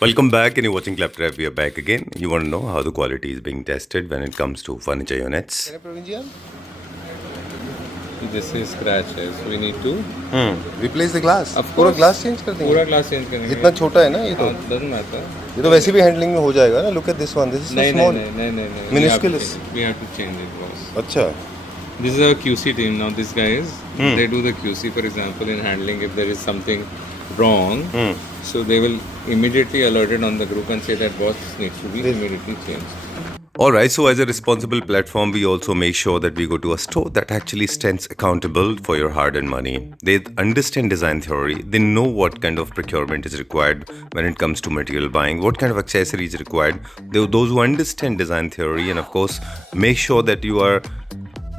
Welcome back, and you're watching Claptrap. We are back again. You want to know how the quality is being tested when it comes to furniture units? जैसे scratch है so we need to replace the glass, Of पूरा course. Glass change कर देंगे। पूरा glass change करेंगे। इतना छोटा है ना ये तो। doesn't matter। ये तो वैसे भी हैंडलिंग में हो जाएगा ना। Look at this one, this is so नहीं स्मॉल। नहीं Minusculous. we have to change it boss। अच्छा, This is a QC team now, these guys they do the QC, for example in handling if there is something wrong so they will immediately alert it on the group and say that boss needs to be immediately changed। Alright, so as a responsible platform, we also make sure that we go to a store that actually stands accountable for your hard earned money. They understand design theory, they know what kind of procurement is required when it comes to material buying, what kind of accessories required. Those who understand design theory, and of course, make sure that you are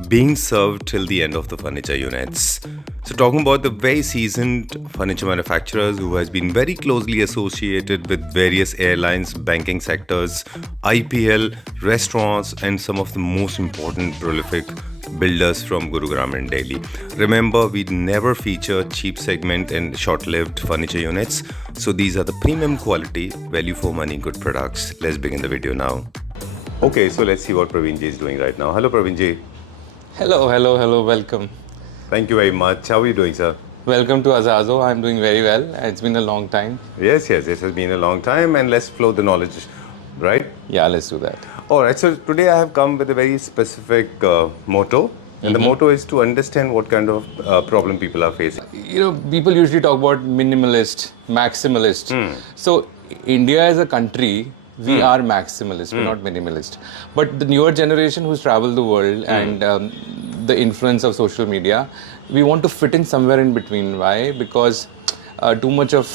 being served till the end of the furniture units. So talking about the very seasoned furniture manufacturers who has been very closely associated with various airlines, banking sectors, IPL, restaurants, and some of the most important prolific builders from Gurugram and Delhi. Remember, we never feature cheap segment and short-lived furniture units. So these are the premium quality, value for money, good products. Let's begin the video now. Okay, so let's see what Praveen ji is doing right now. Hello, Praveen ji. Hello, welcome Thank you very much. How are you doing, sir? welcome to Azazo। I'm doing very well, it's been a long time। Yes, it has been a long time, and let's flow the knowledge, right? Yeah, let's do that। All right, so today I have come with a very specific motto, and the motto is to understand what kind of problem people are facing. You know, people usually talk about minimalist, maximalist। So India as a country, we are maximalist, we're not minimalist, but the newer generation who's traveled the world and the influence of social media, we want to fit in somewhere in between. Why? Because too much of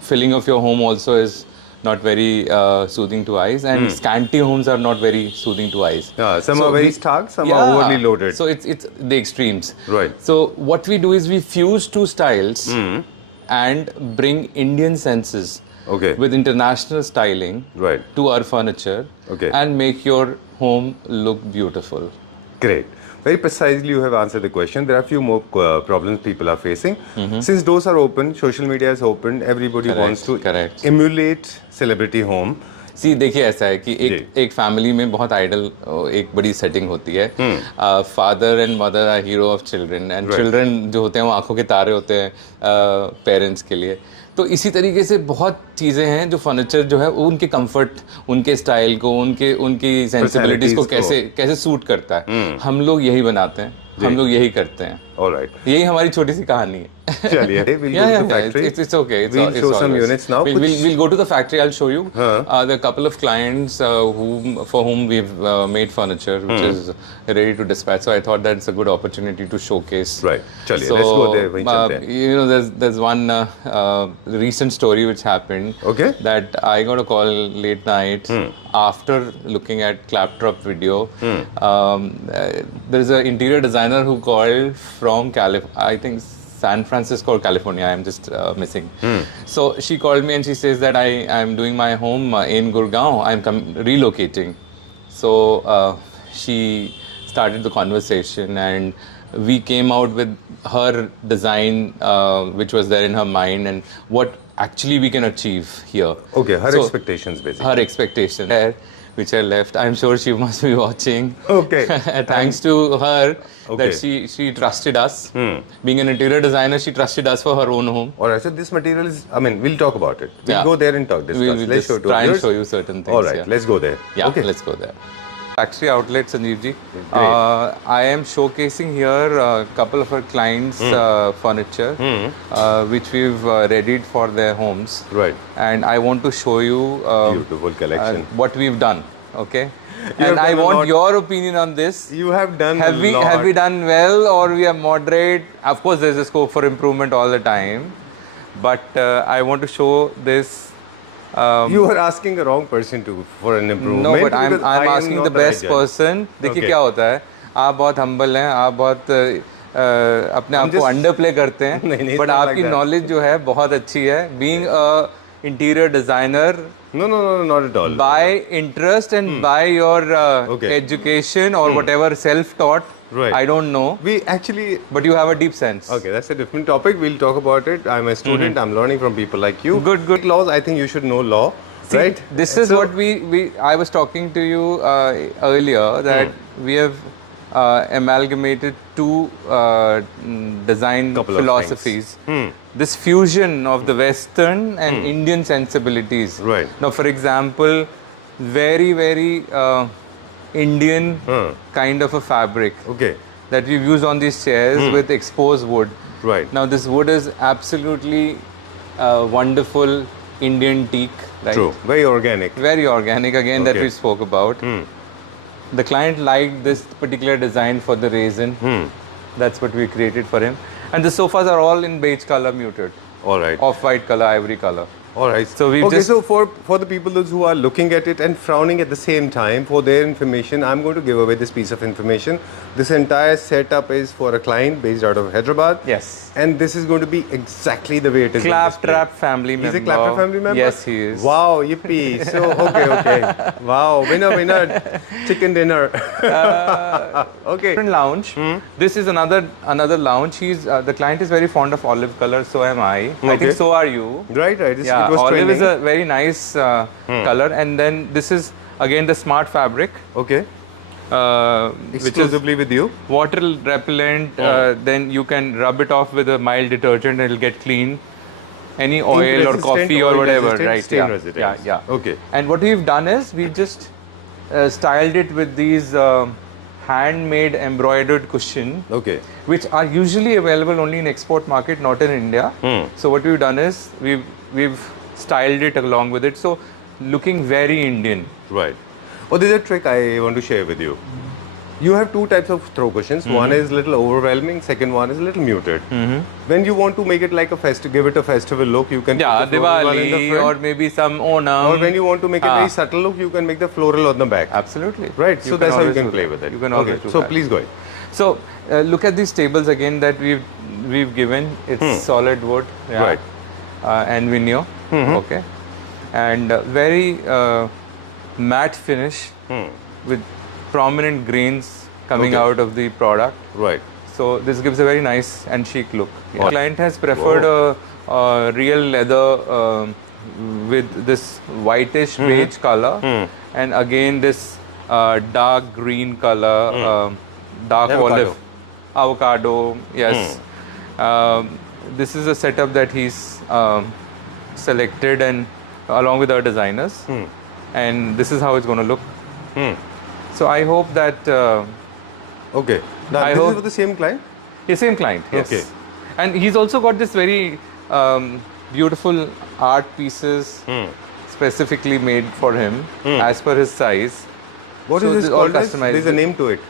filling of your home also is not very soothing to eyes, and scanty homes are not very soothing to eyes. Yeah, some are very stark, some Yeah. are overly loaded. So it's the extremes. Right. So what we do is we fuse two styles and bring Indian senses Okay. with international styling Right. to our furniture Okay. and make your home look beautiful. Great. Very precisely, you have answered the question. There are a few more problems people are facing. Since doors are open, social media is open, everybody wants to correct. emulate celebrity home. सी देखिए ऐसा है कि एक family में बहुत idol एक बड़ी setting होती है। Father and mother are hero of children, and children जो होते हैं वो आंखों के तारे होते हैं पेरेंट्स के लिए। तो इसी तरीके से बहुत चीज़ें हैं जो फर्नीचर जो है वो उनके कंफर्ट, उनके स्टाइल को, उनकी सेंसिबिलिटीज को कैसे सूट करता है, हम लोग यही बनाते हैं, हम लोग यही करते हैं। Alright. यही हमारी छोटी सी कहानी है। Chaliye, we'll go to the factory. It's okay. We'll show some units now. We'll go to the factory. I'll show you. There are a couple of clients for whom we've made furniture, which is ready to dispatch. So I thought that's a good opportunity to showcase. Right. Chaliye, let's go there. वहीं चलते हैं. You know, there's one recent story which happened. Okay. That I got a call late night after looking at Claptrap video. There's an interior designer who called from I think San Francisco or California, I'm just missing. So she called me and she says that I'm doing my home in Gurgaon, I'm relocating. So she started the conversation and we came out with her design which was there in her mind and what actually we can achieve here. Okay, her expectations basically. Her expectation there, which I left. I'm sure she must be watching. Okay. Thanks to her Okay. that she trusted us. Being an interior designer, she trusted us for her own home. Alright, so this material is, I mean, we'll talk about it. We'll Yeah. go there and discuss. We'll Let's just try and show you certain things. Alright, yeah. let's go there. Yeah, Okay. let's go there. Factory outlet, Sanjeev ji. Great. I am showcasing here a couple of our clients' furniture, which we've readied for their homes. Right. And I want to show you Beautiful collection. what we've done. Okay. You have And I done a want lot. your opinion on this. You have done Have a we lot. have we done well or we are moderate? Of course, there's a scope for improvement all the time, but I want to show this. You are asking the wrong person for an improvement. No, but I'm because I am asking not the best right judge. person. देखिए Okay. क्या होता है, आप बहुत humble हैं, आप बहुत अपने आप को अंडर प्ले करते हैं, नहीं, but it's not आपकी like that. नॉलेज जो है बहुत अच्छी है. Being a interior designer No, not at all. by interest and by your Okay. education or whatever self-taught, Right. I don't know, We actually. but you have a deep sense. Okay, that's a different topic. We'll talk about it. I'm a student. I'm learning from people like you. Good, good. Laws. I think you should know law, See, right? This is what I was talking to you earlier that we have amalgamated two design Couple of philosophies. This fusion of the Western and Indian sensibilities. Right. Now, for example, very, very Indian kind of a fabric Okay. that we've used on these chairs with exposed wood. Right. Now, this wood is absolutely wonderful Indian teak. Right? True. Very organic. Very organic again that Okay. we spoke about. The client liked this particular design for the raisin. That's what we created for him. And the sofas are all in beige color muted, All right. off-white color, ivory color. All right. So we've okay. just- So for the people those who are looking at it and frowning at the same time, for their information, I'm going to give away this piece of information. This entire setup is for a client based out of Hyderabad. Yes. And this is going to be exactly the way it is. Claptrap family member. He's a Claptrap family member? Yes, he is. Wow, yippee. So, okay. Wow, winner. Chicken dinner. Okay. Different lounge. This is another lounge. The client is very fond of olive color, so am I. I Okay. think so are you. Right. Yeah, it was olive trending. is a very nice color, and then this is again the smart fabric, Okay. which is Exclusively with you. water repellent. Then you can rub it off with a mild detergent, and it'll get clean. Any oil or resistant, coffee or oil whatever, resistant, right? stain Yeah. resistant. Yeah. Okay. And what we've done is we've just styled it with these handmade embroidered cushion, Okay. which are usually available only in export market, not in India. So what we've done is we've styled it along with it, so looking very Indian. Right. Oh, there's a trick I want to share with you. You have two types of throw cushions. One is a little overwhelming. Second one is a little muted. When you want to make it like a give it a festival look, you can Yeah, put the floral one in the Diwali front. or maybe some Onam. Or when you want to make it very subtle look, you can make the floral on the back. Absolutely. Right. So that's how you always can do play that. with it. You can Okay. always do So that. please go ahead. So look at these tables again that we've given. It's solid wood, Right. and veneer. Okay, and very matte finish with prominent grains coming Okay. out of the product. Right. So this gives a very nice and chic look. Wow. The client has preferred a real leather with this whitish beige color, and again this dark green color, dark Avocado. olive, avocado. Yes, this is a setup that he's selected and along with our designers, and this is how it's going to look. So I hope that. Okay. Now, I this hope- is for the same client? The same client, yes. Okay. And he's also got this very beautiful art pieces specifically made for him as per his size. What So is this this all called? customized. There's a name to it.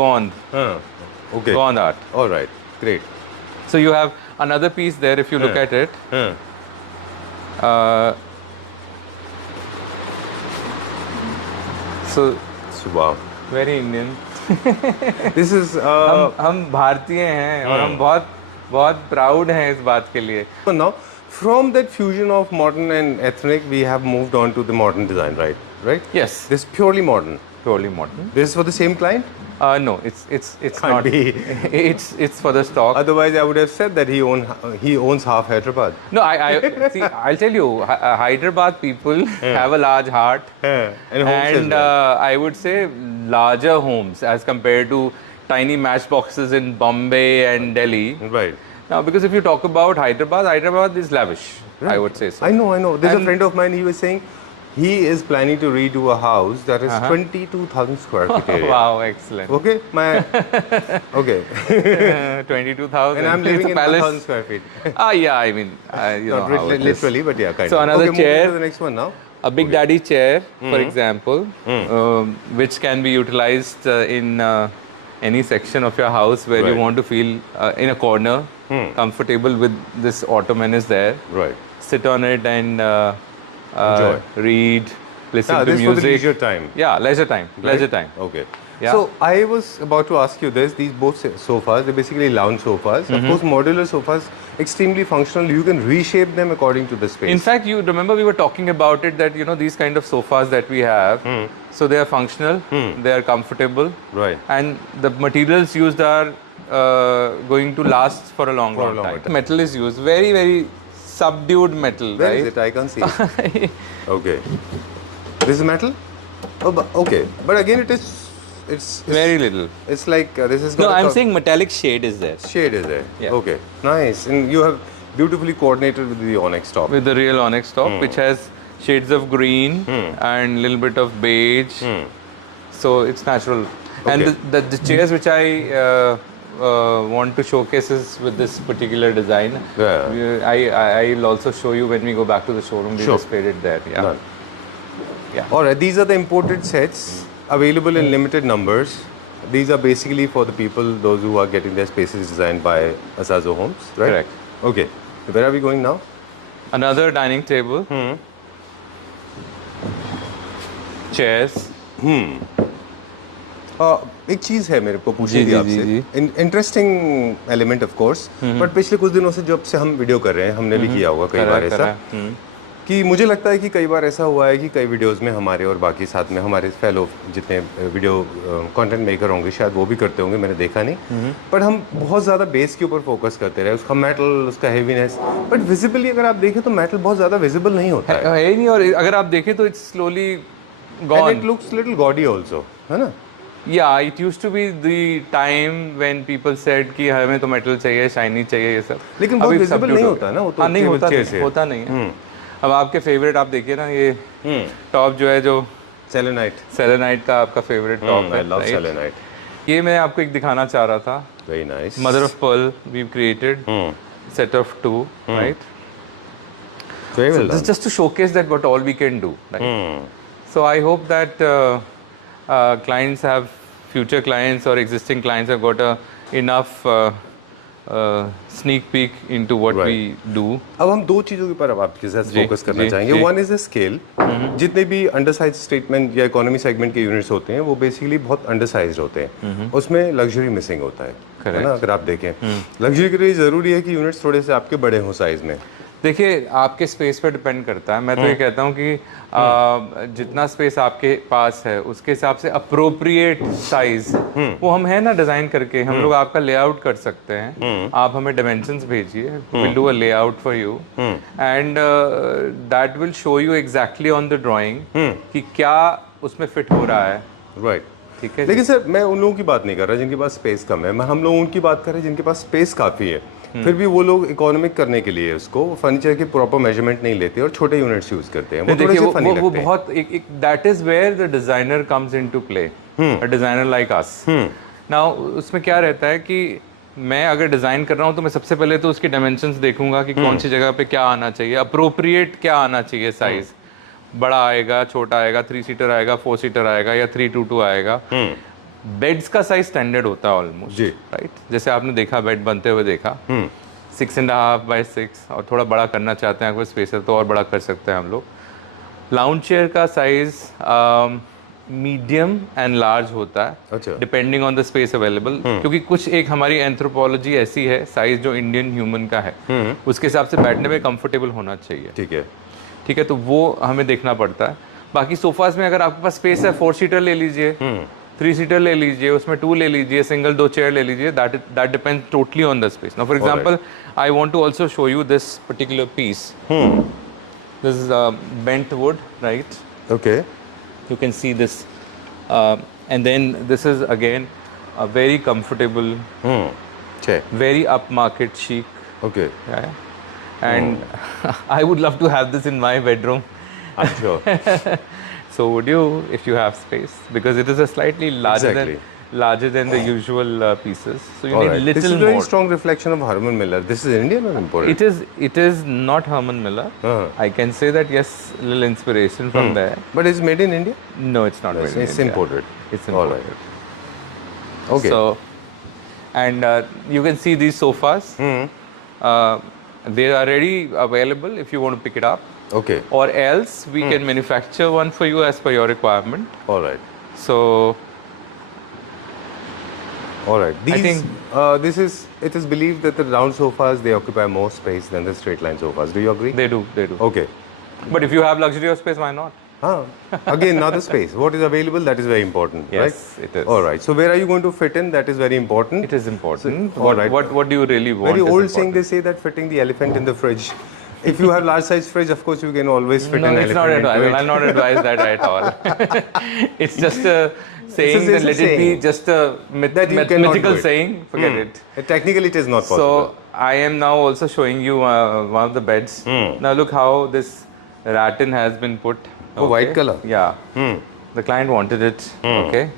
Gond. Okay. Gond art. All right. Great. So you have another piece there if you look at it. So Wow. very Indian. This is. हम भारतीय हैं और हम बहुत बहुत proud हैं इस बात के लिए. So now, from that fusion of modern and ethnic, we have moved on to the modern design, right? Right? Yes, This is purely modern. purely modern. This is for the same client? No, it's Can't not. be. It's for the stock. Otherwise, I would have said that he owns half Hyderabad. No, I see. I'll tell you, Hyderabad people have a large heart, And homes as and well. I would say larger homes as compared to tiny matchboxes in Bombay and Delhi. Right. Now, because if you talk about Hyderabad is lavish. I would say so. I know. There's a And- friend of mine. He was saying he is planning to redo a house that is 22,000 square feet area. Wow, excellent. Okay, okay. 22,000. And I'm living It's a in palace. 1,000 square feet. Yeah, I mean, you Not know how it is. literally, but yeah, kind So of. another okay, moving chair. to the next one now. A big daddy chair, for example, which can be utilized in any section of your house where you Right. want to feel in a corner, comfortable with this ottoman is there. Right. Sit on it and Enjoy. read, listen Ah, to this is for music. the leisure time. Yeah, leisure time. Leisure time. Okay. Yeah. So I was about to ask you this. These both sofas, they're basically lounge sofas. Of course, modular sofas extremely functional. You can reshape them according to the space. In fact, you remember we were talking about it that these kind of sofas that we have, so they are functional, they are comfortable, Right. and the materials used are going to last for a long longer time. time. Metal is used, very very subdued metal, Where right? is it? I can't see it. Okay. This is metal? Oh, okay. But again, it's Very little. It's like this is No, got a I'm saying metallic shade is there shade is there. Yeah. Okay. Nice. And you have beautifully coordinated with the onyx top. with the real onyx top, which has shades of green and little bit of beige, so it's natural. And Okay. the chairs which I want to showcase is with this particular design. Yeah. I'll also show you when we go back to the showroom. We Sure. displayed it there. Yeah. Done. Yeah. All right. These are the imported sets available in limited numbers. These are basically for the people, those who are getting their spaces designed by Asazo Homes, right? Correct. Okay. Where are we going now? Another dining table. Chairs. एक चीज़ है मेरे को पूछनी जी, थी जी, जी, आपसे interesting element of course but पिछले कुछ दिनों से जब से हम वीडियो कर रहे हैं हमने भी किया होगा कई बार ऐसा कि मुझे लगता है कि कई बार ऐसा हुआ है कि कई वीडियोस में हमारे और बाकी साथ में हमारे फेलो जितने वीडियो कंटेंट मेकर होंगे शायद वो भी करते होंगे, मैंने देखा नहीं, बट हम बहुत ज़्यादा बेस के ऊपर फोकस करते रहे, उसका मेटल, उसका हेवीनेस, बट विजिबली अगर आप देखें तो मेटल बहुत ज़्यादा विजिबल नहीं होता है है ही नहीं, और अगर आप देखें तो it's slowly and gone. It looks little gaudy also, है ना? Yeah, it used to be the time when people said कि हमें तो मेटल चाहिए, शाइनी चाहिए, ये सब. लेकिन बहुत अभी visible subdued नहीं हो होता गया. ना, वो तो हाँ, नहीं केवल होता chair नहीं, से है। होता नहीं है. अब आपके फेवरेट आप देखिए ना, ये टॉप जो है, जो सेलेनाइट, सेलेनाइट का आपका फेवरेट टॉप आई है, लव right? सेलेनाइट, ये मैं आपको एक दिखाना चाह रहा था. Very nice, mother of pearl we created set of 2, right? Very So well this is just to showcase that what all we can do, right? So I hope that clients have, future clients or existing clients have got enough sneak peek into what Right. we do. अब हम दो चीज़ों के ऊपर अब आपके साथ जी, focus करना जी, चाहेंगे. जी. One is the scale. जितने भी अंडर साइज स्टेटमेंट या इकोनॉमी सेगमेंट के यूनिट्स होते हैं वो बेसिकली बहुत अंडर साइज होते हैं, उसमें लग्जरी मिसिंग होता है ना? अगर आप देखें लग्जरी के लिए ज़रूरी है कि यूनिट्स थोड़े से आपके बड़े हों साइज में. देखिए, आपके स्पेस पर डिपेंड करता है. मैं तो ये कहता हूँ कि जितना स्पेस आपके पास है उसके हिसाब से अप्रोप्रिएट साइज वो हम है ना डिजाइन करके हम लोग आपका लेआउट कर सकते हैं. आप हमें डायमेंशंस भेजिए, will do a layout for you and that will show you exactly on the drawing कि क्या उसमें फिट हो रहा है. राइट. ठीक है. लेकिन सर मैं उन लोगों की बात नहीं कर रहा जिनके पास स्पेस कम है, मैं हम लोग उनकी बात कर रहे हैं जिनके पास स्पेस काफ़ी है, फिर भी वो लोग इकोनॉमिक करने के लिए उसको फर्नीचर के प्रॉपर मेजरमेंट नहीं लेते और छोटे यूनिट्स यूज करते हैं. वो थोड़े देखिए, से फनी वो लगते हैं. बहुत एक that is where the designer comes into play. A designer like us. Now उसमें क्या रहता है कि मैं अगर डिजाइन कर रहा हूँ तो मैं सबसे पहले तो उसकी डायमेंशंस देखूंगा कि कौन सी जगह पे क्या आना चाहिए, अप्रोप्रिएट क्या आना चाहिए साइज. बड़ा आएगा, छोटा आएगा, 3 सीटर आएगा, 4 सीटर आएगा या 322 आएगा. बेड्स का साइज स्टैंडर्ड होता है ऑलमोस्ट, जी. राइट? जैसे आपने देखा बेड बनते हुए देखा 6.5 by 6, और थोड़ा बड़ा करना चाहते हैं अगर स्पेस है तो और बड़ा कर सकते हैं हम लोग. लाउंज चेयर का साइज मीडियम एंड लार्ज होता है, अच्छा. Depending on the space available, क्योंकि कुछ एक हमारी एंथ्रोपोलॉजी ऐसी है, साइज जो इंडियन ह्यूमन का है उसके हिसाब से बैठने में कंफर्टेबल होना चाहिए. ठीक है. ठीक है, तो वो हमें देखना पड़ता है. बाकी सोफाज में अगर आपके पास स्पेस है, 4 सीटर ले लीजिए, 3 सीटर ले लीजिए, उसमें 2 ले लीजिए, सिंगल 2 चेयर ले लीजिए. That depends totally on the space. Now for example I want to also show you this particular piece. This is bent wood, right? Okay. You can see this, and then this is again a very comfortable, very upmarket chic. Okay. Yeah? And I would love to have this in my bedroom. I'm sure. So would you, if you have space, because it is a slightly larger Exactly. than the usual pieces, so you All need right. little This is very more. strong reflection of Harman Miller. This is Indian or imported? It is not Herman Miller. I can say that yes, little inspiration from there. But it's made in India? No, it's not. made in It's India. imported. It's All imported. right. Okay. So, and you can see these sofas. They are ready available if you want to pick it up, Okay. or else we can manufacture one for you as per your requirement. All right. So, All right. These, think- it is believed that the round sofas, they occupy more space than the straight line sofas. Do you agree? They do. Okay. But if you have luxury of space, why not? Again, not the space. What is available, that is very important, Yes, right? it is. All right. So where are you going to fit in? That is very important. It is important. So, all right. What do you really want? Very is old saying, important. they say that fitting the elephant in the fridge. If you have large size fridge, of course you can always fit No, an it's not elephant into advised. it. I'll not advise that at all. It's just a saying It's that let it be saying just a that you cannot mythical do it. saying. Forget it. Technically, it is not possible. So I am now also showing you one of the beds. Now look how this rattan has been put. Oh, white color. Yeah. The client wanted it. Okay.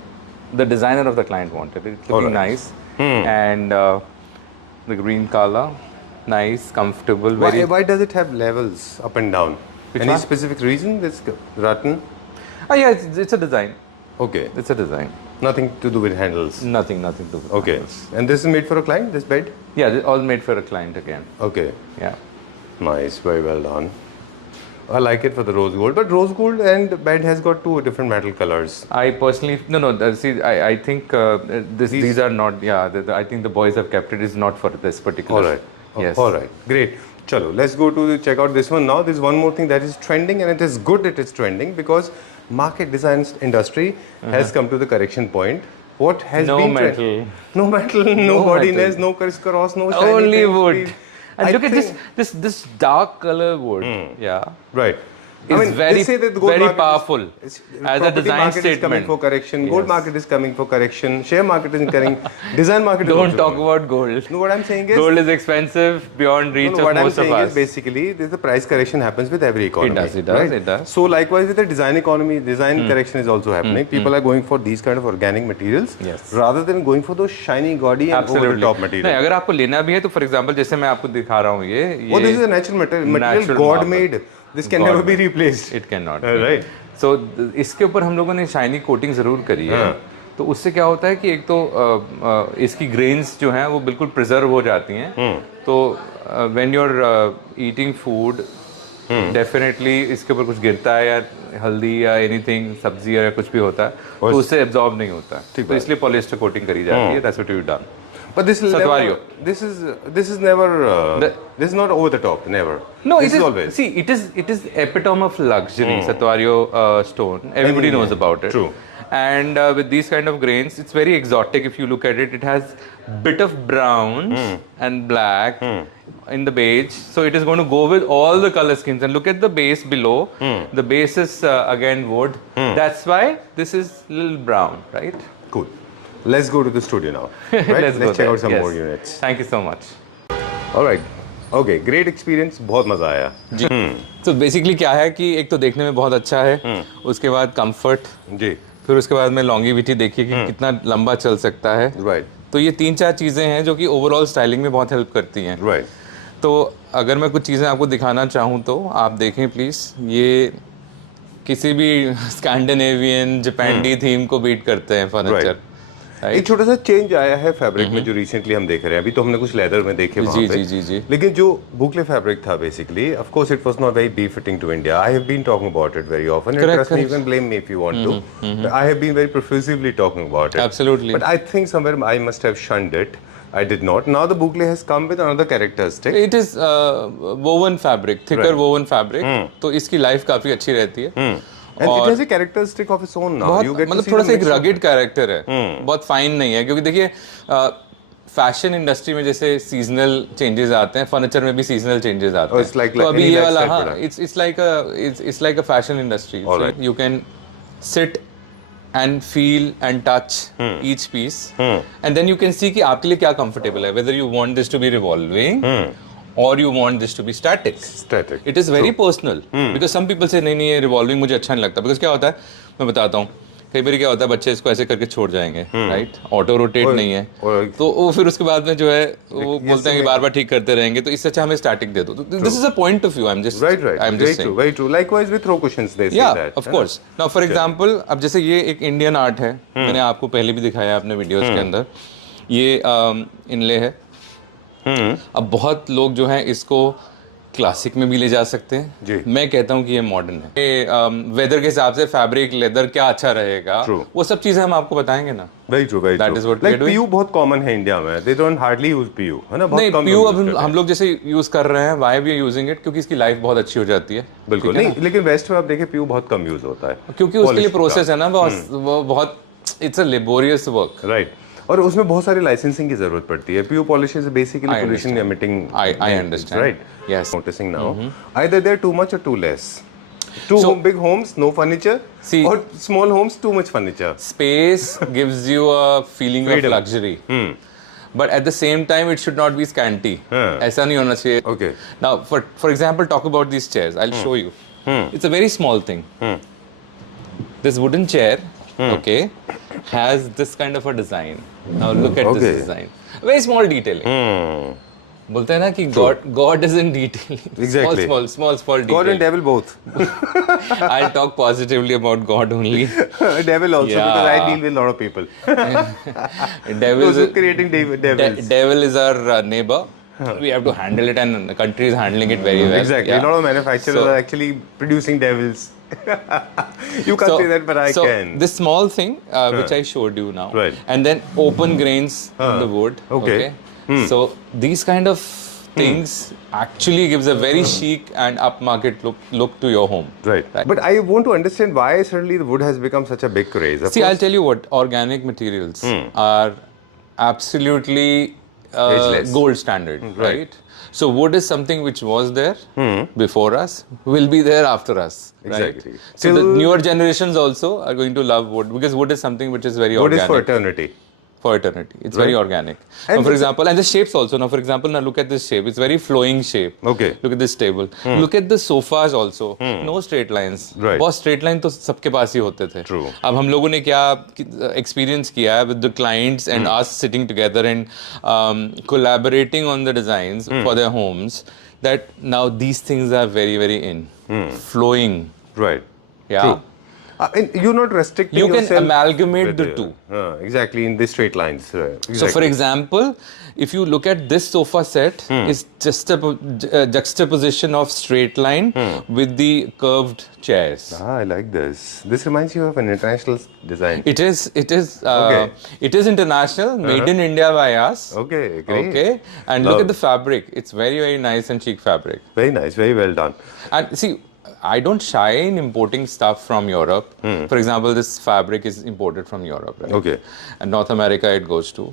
The designer of the client wanted it. It's looking Alright. nice. And the green color, nice, comfortable, very. Why does it have levels up and down? Which Any one? specific reason? This rattan? Oh yeah, it's a design. Okay. It's a design. Nothing to do with handles. Nothing to do with Okay. handles. And this is made for a client, this bed? Yeah, they're all made for a client again. Okay. Yeah. Nice, very well done. I like it for the rose gold, but rose gold and bed has got two different metal colors. I personally no. See, I think these are not. Yeah, I think the boys have kept it. Is not for this particular. All right. Yes. All right. Great. Chalo, let's go to check out this one now. There's one more thing that is trending, and it is good it is trending because market design industry has come to the correction point. What has No been metal. No metal, no No bodiness, metal. no criss-cross, no shiny Only things, wood. please. And I look at think- this dark color wood. Yeah. Right. It's very- very market powerful as a property design market is coming statement. for correction. Gold Yes. market is coming for correction. Share market is coming. Design market is Don't also talk coming. about gold. No, what I'm saying is. Gold is expensive beyond reach No, of what I'm most of saying is us. basically there's a price correction happens with every economy. does, it does, right? it does. So likewise with the design economy, design correction is also happening. People are going for these kind of organic materials Yes. rather than going for those shiny, gaudy and over the top नहीं, material. अगर आपको लेना भी है तो for example जैसे मैं आपको दिखा रहा हूँ ये Well, this is a natural material, Natural God marble. made. This can God never be made. replaced. It can not Right. सो इसके ऊपर हम लोगों ने शाइनी कोटिंग जरूर करी है तो उससे क्या होता है कि एक तो इसकी ग्रेन्स जो हैं वो बिल्कुल प्रिजर्व हो जाती हैं तो when you are eating food definitely इसके ऊपर कुछ गिरता है या हल्दी या एनीथिंग सब्जी या कुछ भी होता है तो उससे एब्जॉर्ब नहीं होता तो इसलिए पॉलिएस्टर कोटिंग करी जाती है that's what you done But this is Satvario. never, this is never this is not over the top, never. No, this it is always. See, it is epitome of luxury. Satvario stone. Everybody knows about it. True. And with these kind of grains, it's very exotic. If you look at it, it has bit of browns and black in the beige. So it is going to go with all the color schemes. And look at the base below. The base is again wood. That's why this is little brown, right? Cool. Let's go to the studio now. Right? Let's go check there. out some Yes. more units. Thank you so much. All right. Okay, great experience. बहुत मजा आया. तो basically क्या है कि एक तो देखने में बहुत अच्छा है उसके बाद कंफर्ट जी. फिर उसके बाद में लॉन्गिविटी देखिए कि कितना लंबा चल सकता है Right. तो ये 3-4 चीज़ें हैं जो कि ओवरऑल स्टाइलिंग में बहुत हेल्प करती हैं Right. तो अगर मैं कुछ चीज़ें आपको दिखाना चाहूँ तो आप देखें प्लीज़ ये किसी भी स्कैंडिनेवियन जापानी थीम को बीट करते हैं फर्नीचर एक छोटा सा चेंज आया है फैब्रिक में जो रिसेंटली हम देख रहे हैं. अभी तो हमने कुछ लेदर में देखे वहाँ पे. जी लेकिन जो बुकले फैब्रिक था basically of course it was not very befitting to India. I have been talking about it very often and trust me, you can blame me if you want to. I have been very profusely talking about it. Absolutely. But I think somewhere I must have shunned it. I did not. Now the boucle has come with another characteristic. It is woven fabric thicker woven fabric तो इसकी life काफ़ी अच्छी रहती है And it has a characteristic of its own now. बहुत You get to मतलब see थोड़ा the सा एक mix of रगेड कैरेक्टर है बहुत फाइन नहीं है क्योंकि देखिए फैशन इंडस्ट्री में जैसे सीजनल चेंजेस आते हैं फर्नीचर में भी सीजनल चेंजेस आते Oh, हैं it's like तो अभी any ये वाला lifestyle हाँ product. It's like a fashion industry All right. You can sit and feel and touch each piece and then you can see कि आपके लिए क्या कंफर्टेबल है whether you want this to be revolving और you want this to be static static. It is very personal because some people से नहीं ये revolving मुझे अच्छा नहीं लगता बिकॉज क्या होता है मैं बताता हूँ कई बार क्या होता है बच्चे इसको ऐसे करके छोड़ जाएंगे राइट ऑटो रोटेट नहीं है तो वो फिर उसके बाद में जो है वो बोलते हैं कि बार बार ठीक करते रहेंगे तो इससे अच्छा हमें स्टैटिक दे दो this is a point of view I am just Right, right. I am Very just true, very true. Likewise with throw cushions, they say या that. Of course now for example अब जैसे ये एक Indian art है मैंने आपको पहले भी दिखाया अपने वीडियोस के अंदर ये इनले है अब बहुत लोग जो हैं इसको क्लासिक में भी ले जा सकते जी। हैं। मैं कहता हूँ कि ये मॉडर्न है। वेदर के हिसाब से फैब्रिक लेदर क्या अच्छा रहेगा, True. वो सब चीजें हम आपको बताएंगे ना। Very true, very That true. is what we are like doing. PU बहुत कॉमन है इंडिया में, they don't hardly use PU, है ना, बहुत नहीं, कम पीयू लोग अब use करते हम लोग जैसे यूज कर रहे हैं, why we are using it, क्योंकि इसकी लाइफ बहुत अच्छी हो जाती है। हैं। बिल्कुल ठीक है नहीं, लेकिन वेस्ट में आप देखें पीयू बहुत कम यूज होता है, ना? क्योंकि उसके लिए Polish प्रोसेस है ना, वो बहुत, it's a laborious work. Right, और उसमें बहुत सारी लाइसेंसिंग की जरूरत पड़ती है। PU polish is basically I pollution understand. emitting, I understand. Right? Yes. Noticing now, either they're too much or too less. Big homes, no furniture, See- or small homes, too much furniture. Space gives you a feeling Freedom. of luxury. But at the same time, it should not be scanty. ऐसा नहीं होना चाहिए. Okay. Now, for example, talk about these chairs. I'll show you. It's a very small thing. This wooden chair, okay, has this kind of a design. Now look at Okay. this design. Very small detailing. बोलते हैं ना कि God is in detailing. Exactly. Small God and detail. devil both. I'll talk positively about God only. Devil also, Yeah. because I deal with a lot of people. Devil Those who is creating devils. devil is our neighbor. We have to handle it, and the country is handling it very well. Exactly. Yeah. A lot of manufacturers So- are actually producing devils. You can't say that, but I so can. this small thing which I showed you now, Right. and then open grains in the wood. Okay. So these kind of things actually gives a very chic and upmarket look to your home. Right. But I want to understand why suddenly the wood has become such a big craze. Of See, course- I'll tell you what, organic materials are absolutely Ageless. gold standard, right? So wood is something which was there before us, will be there after us, Exactly. right? So the Till- newer generations also are going to love wood, because wood is something which is very wood is organic. for eternity. For eternity. It's very organic. And Now, for it's- example, and the shapes also. Now, for example, now look at this shape. It's very flowing shape. Okay. Look at this table. Look at the sofas also. No straight lines. Right. बहुत straight line तो सबके पास ही होते थे. True. अब हम लोगों ने क्या experience किया है with the clients and us sitting together and collaborating on the designs for their homes, that now these things are very, very in. Flowing. Right. Yeah. True. And you're not restricting You can yourself amalgamate with the two. Exactly, in the straight lines. Exactly. So, for example, if you look at this sofa set, it's just a juxtaposition of straight line with the curved chairs. I like this. This reminds you of an international design. It is Okay. it is international, made in India by us. Okay, great. Okay, and look Love. at the fabric. It's very, very nice and chic fabric. Very nice, very well done. And see, I don't shy in importing stuff from Europe. For example, this fabric is imported from Europe, right? Okay. And North America it goes to.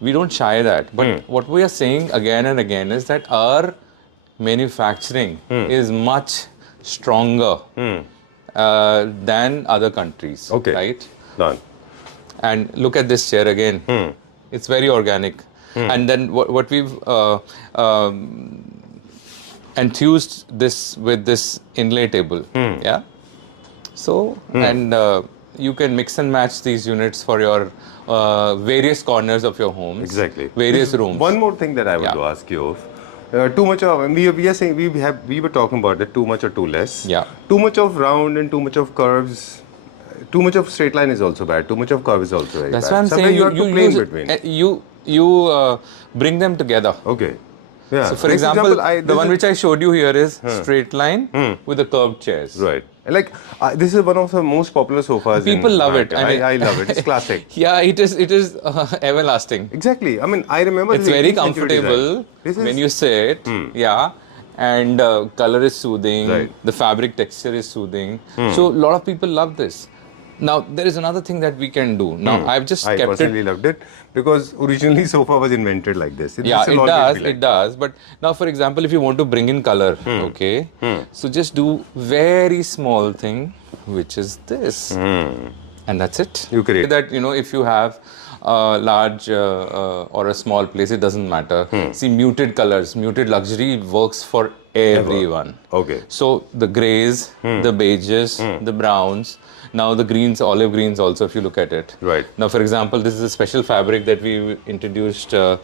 We don't shy that. But what we are saying again and again is that our manufacturing is much stronger than other countries. Okay. Right? Done. And look at this chair again. It's very organic. And then what we've enthused this with this inlay table. Yeah. So and you can mix and match these units for your various corners of your homes. Exactly. Various rooms. One more thing that I want Yeah. to ask you of. Too much of, we are saying we were talking about it, too much or too less. Yeah. Too much of round and too much of curves. Too much of straight line is also bad. Too much of curve is also very That's bad. why I'm Somewhere saying you have to play in use between. you bring them together. Okay. Yeah. So for Like, example, this the one is- which I showed you here is straight line with the curved chairs. Right. Like this is one of the most popular sofas. People in love it. America. I mean- I love it. It's classic. Yeah, it is everlasting. Exactly. I mean, I remember. It's the very 18th century comfortable design. This is when you sit. Yeah. And color is soothing. Right. The fabric texture is soothing. So a lot of people love this. Now there is another thing that we can do. Now I've just I kept personally it. loved it because originally sofa was invented like this. Yeah, will it always does. be like It does. But now, for example, if you want to bring in color, okay, so just do very small thing, which is this, and that's it. You create. That, you know, if you have a large or a small place, it doesn't matter. See, muted colors, muted luxury works for everyone. Okay. So the grays, the beiges, the browns, now the greens, olive greens also, if you look at it. Right. Now, for example, this is a special fabric that we introduced a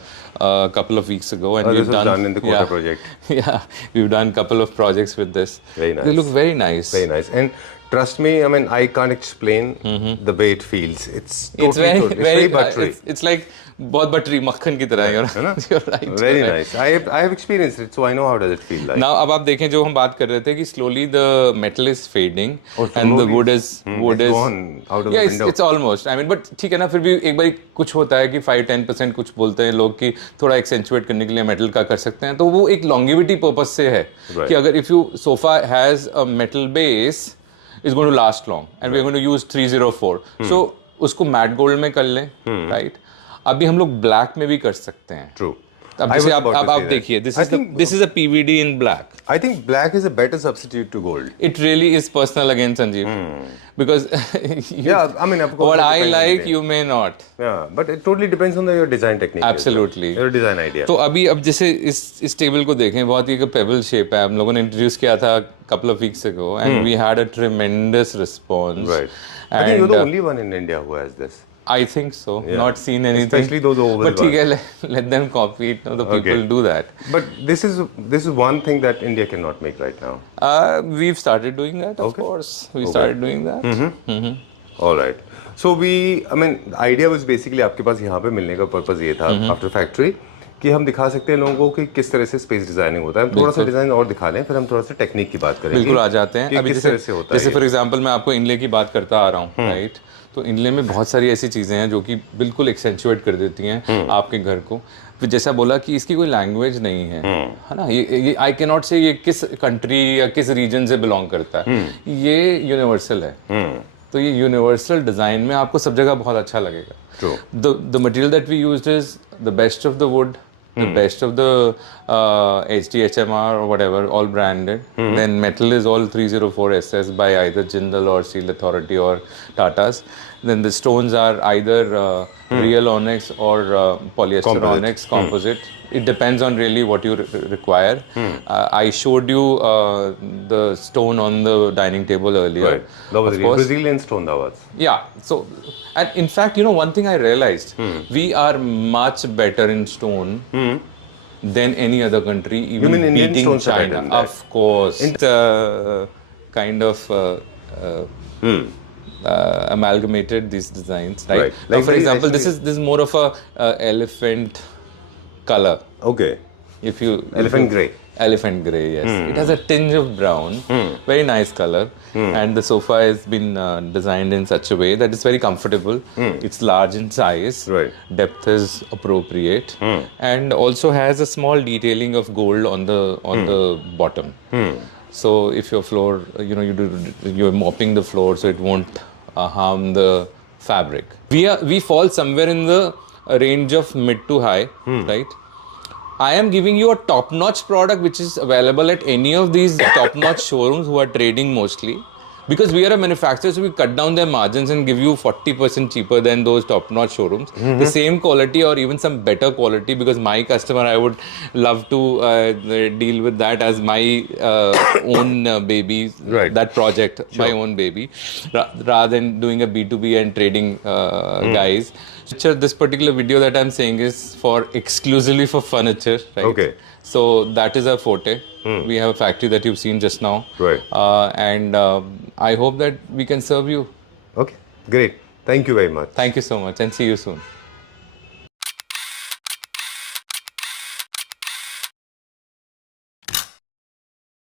couple of weeks ago, and This we've was done in the Kota yeah, project. Yeah, we've done a couple of projects with this. Very nice. They look very nice. Very nice. And Trust me, I mean, I can't explain the way it feels. It's totally, it's very buttery. it's like बहुत buttery मक्खन की तरह है ना you're right. Very nice. I have experienced it, so I know how does it feel like. Now अब आप देखें जो हम बात कर रहे थे कि slowly the metal is fading and the wood is gone out of the window. It's almost. I mean, but ठीक है ना, फिर भी एक बार कुछ होता है कि 5-10% कुछ बोलते हैं लोग कि थोड़ा एक्सेंचुएट करने के लिए मेटल का कर सकते हैं, तो वो एक लॉन्गिविटी पर्पस से है कि अगर if you sofa has a metal base is going to last long and we're going to use 304 so उसको मैट गोल्ड में कर लें राइट अभी हम लोग ब्लैक में भी कर सकते हैं True. अब जैसे आप देखिए this is a PVD in black. I think black is a better substitute to gold. It really is personal again, Sanjeev, because Yeah, I mean, of course, what it I depends on like the- you may not. Yeah, but it totally depends on your design technique. as well. Absolutely. Your design idea. तो अभी अब जैसे इस table को देखें, बहुत ही एक payable shape है, हम लोगों ने इंट्रोड्यूस किया था couple of weeks ago and we had a tremendous response. Right. I think you're And the only one in India who has this. I think so. Not seen anything. Especially those oval But ठीक है, let them copy it. No, the people Okay. do that. But this is one thing that India cannot make right now. We've started doing that, of Okay. course. We started doing that. All right. So I mean, the idea was basically आपके पास यहाँ पे मिलने का purpose ये था after factory कि हम दिखा सकते हैं लोगों को कि किस तरह से स्पेस डिजाइनिंग होता है. हम थोड़ा सा डिजाइन और दिखा लें, फिर हम थोड़ा सा टेक्निक की बात करेंगे. बिल्कुल आ जाते हैं. कि अभी किस तरह से होता है जैसे फॉर एग्जांपल मैं आपको इनले की बात करता आ रहा हूँ, राइट? तो इनले में बहुत सारी ऐसी चीज़ें हैं जो कि बिल्कुल एक्सेंचुएट कर देती हैं आपके घर को. फिर जैसा बोला कि इसकी कोई लैंग्वेज नहीं है ना, ये आई कैन नॉट से ये किस कंट्री या किस रीजन से बिलोंग करता है, ये यूनिवर्सल है. तो ये यूनिवर्सल डिज़ाइन में आपको सब जगह बहुत अच्छा लगेगा. True. The material that we used is the best of the wood, the best of the HDHMR or whatever, all branded. Then metal is all 304 SS by either Jindal or Steel Authority or Tata's. Then the stones are either real onyx or polyester onyx composite. It depends on really what you require. I showed you the stone on the dining table earlier. Right. That was Of real. course. Brazilian stone that was. Yeah. So, and in fact, you know, one thing I realized, we are much better in stone than any other country, even mean Indian beating stones are better China. than that? Of course. It's kind of amalgamated these designs, right? Right. Now, Like for very example, this nicely- is more of a elephant color. Okay. If you Elephant grey. Elephant grey, yes. It has a tinge of brown, very nice color, and the sofa has been designed in such a way that it's very comfortable. It's large in size, Right. depth is appropriate, and also has a small detailing of gold on the bottom. So if your floor, you know, you're mopping the floor, so it won't harm the fabric. We fall somewhere in the range of mid to high, right? I am giving you a top-notch product which is available at any of these top-notch showrooms who are trading mostly. Because we are a manufacturer, so we cut down their margins and give you 40% cheaper than those top-notch showrooms. The same quality or even some better quality, because my customer, I would love to deal with that as my own baby, Right. that project, my own baby, rather than doing a B2B and trading guys. This particular video that I'm saying is for exclusively for furniture, right? Okay. So that is our forte. We have a factory that you've seen just now. Right. And I hope that we can serve you. Okay. Great. Thank you very much. Thank you so much and see you soon.